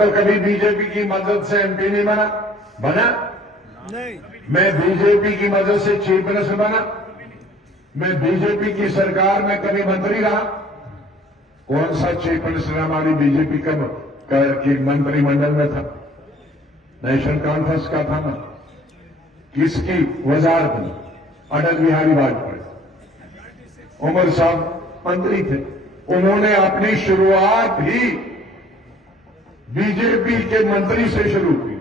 तो कभी बीजेपी की मदद से एमपी नहीं बना नहीं, मैं बीजेपी की मदद से चीफ मिनिस्टर बना, मैं बीजेपी की सरकार में कभी मंत्री रहा। कौन सा चीफ मिनिस्टर हमारी बीजेपी की मंत्रिमंडल में था? नेशनल कॉन्फ्रेंस का था ना? किसकी वजारत में? अटल बिहारी वाजपेयी। उमर साहब मंत्री थे, उन्होंने अपनी शुरुआत ही बीजेपी के मंत्री से शुरू की।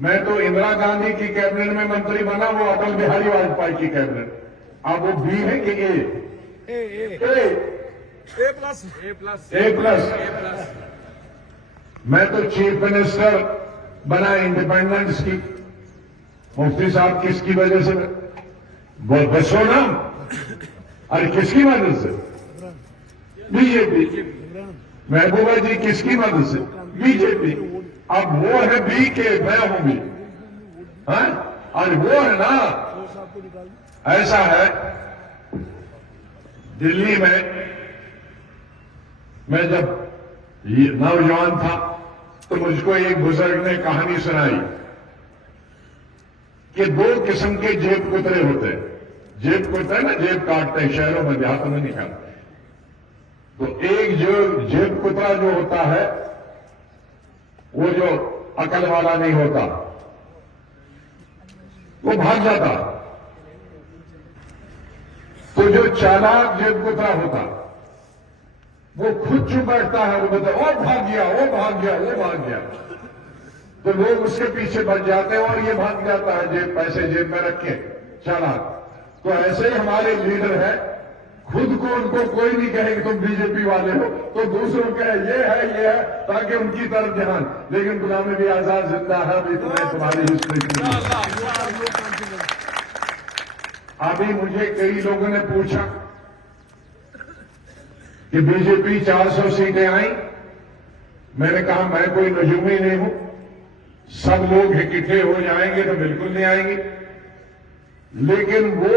मैं तो इंदिरा गांधी की कैबिनेट में मंत्री बना, वो अटल बिहारी वाजपेयी की कैबिनेट। अब वो बी है कि ए प्लस। मैं तो चीफ मिनिस्टर बना इंडिपेंडेंस की। मुफ्ती साहब किसकी वजह से? बसो ना। अरे किसकी मदद से? बीजेपी। महबूबा जी किसकी मदद से? बीजेपी। अब वो है बी के, मैं हूं बी। और वो है ना, ऐसा है। दिल्ली में मैं जब नौजवान था तो मुझको एक बुजुर्ग ने कहानी सुनाई कि दो किस्म के जेब कुतरे होते हैं। जेब कुतरे ना, जेब काटते हैं, शहरों में देहातों में निकालते हैं। तो एक जो जेब कुतरा जो होता है, वो जो अकल वाला नहीं होता, वो भाग जाता। तो जो चालाक जेब कुतरा होता, वो खुद चुप बैठता है, वो बोलता है, ओ भाग गया, वो भाग गया, वो भाग गया। तो लोग उसके पीछे बढ़ जाते हैं और ये भाग जाता है जेब, पैसे जेब में रख के, चालाक। तो ऐसे ही हमारे लीडर है, खुद को उनको कोई नहीं कहे कि तुम बीजेपी वाले हो, तो दूसरों कहे ये है, ताकि उनकी तरफ ध्यान। लेकिन गुलाम नबी आजाद जिंदा है, अभी तुम्हारी हिस्ट्री। अभी मुझे कई लोगों ने पूछा कि बीजेपी 400 सीटें आई। मैंने कहा मैं कोई नजूमी नहीं हूं, सब लोग इकट्ठे हो जाएंगे तो बिल्कुल नहीं आएंगे। लेकिन वो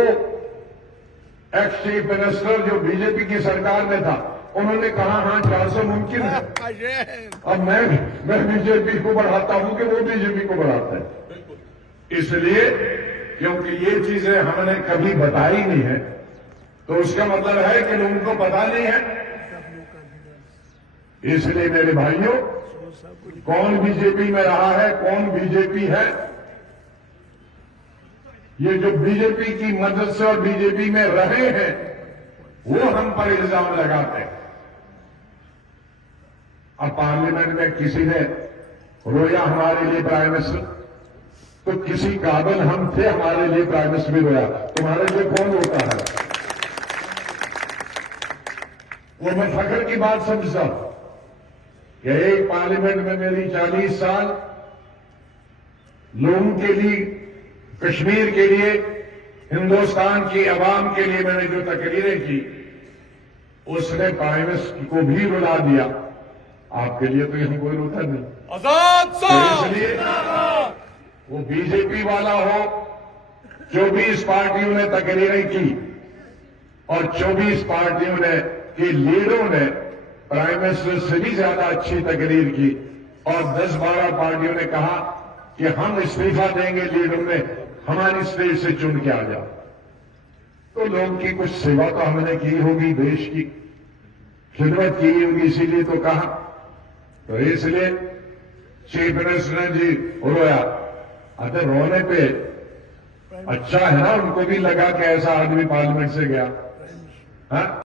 एक्स चीफ मिनिस्टर जो बीजेपी की सरकार में था, उन्होंने कहा हां 400 मुमकिन है। अब मैं बीजेपी को बढ़ाता हूं कि वो बीजेपी को बढ़ाता है। इसलिए क्योंकि ये चीजें हमने कभी बताई नहीं है, तो उसका मतलब है कि लोगों को पता नहीं है। इसलिए मेरे भाइयों, कौन बीजेपी में रहा है, कौन बीजेपी है, ये जो बीजेपी की मदद से और बीजेपी में रहे हैं, वो हम पर इल्जाम लगाते हैं। अब पार्लियामेंट में किसी ने रोया हमारे लिए प्राइम मिनिस्टर, तो किसी काबिल हम थे, हमारे लिए प्राइम मिनिस्टर भी रोया। तुम्हारे लिए कौन रोता है? वो मैं फख्र की बात समझता हूं कि एक पार्लियामेंट में मेरी 40 साल लोगों के लिए, कश्मीर के लिए, हिंदुस्तान की आवाम के लिए मैंने जो तकरीरें की, उसने प्राइम मिनिस्टर को भी रुला दिया। आपके लिए तो यहां कोई रोता नहीं। आजाद तो इसलिए वो बीजेपी वाला हो, 24 पार्टियों ने तकरीरें की और 24 पार्टियों ने के लीडरों ने प्राइम मिनिस्टर से भी ज्यादा अच्छी तकरीर की, और 10-12 पार्टियों ने कहा कि हम इस्तीफा देंगे, लीडरों ने हमारी स्टेज से चुन के आ जाओ। तो लोगों की कुछ सेवा तो हमने की होगी, देश की खिदमत की होगी, इसीलिए तो कहा। तो इसलिए चीफ मिनिस्टर ने जी रोया। अगर रोने पे अच्छा है ना, उनको भी लगा कि ऐसा आदमी पार्लियामेंट से गया। हाँ।